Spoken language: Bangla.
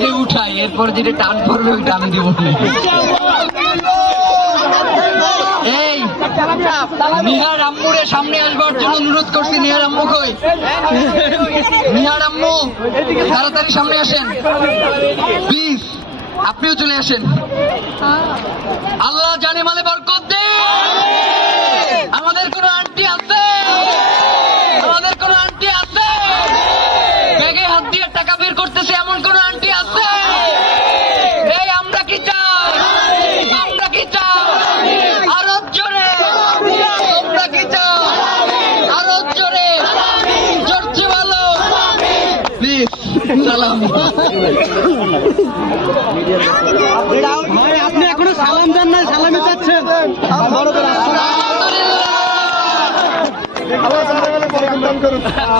আগে উঠাই, এরপর যেটা টান পড়বে ওইটা আমি দিব। এই নিহার আম্মুরে সামনে আসবার জন্য অনুরোধ করছি। নিহার আম্মু কই? নিহার আম্মু তাড়াতাড়ি সামনে আসেন প্লিজ, আপনিও চলে আসেন। আল্লাহ জানে মালে বরকত দে। আমাদের কোন আন্টি আছে? আমাদের কোন আন্টি আছে? ব্যাগে হাত দিয়ে টাকা বের করতেছে এমন কোন আন্টি আছে? এই আমরা কি চাই? আমরা কি চাই? আরো জোরে আমরা কি চাই? আরো জোরে, জোরছে ভালো প্লিজ। সালাম। আপনি এখনো সালাম দেন না, সালামে চাচ্ছেন। আলহামদুলিল্লাহ।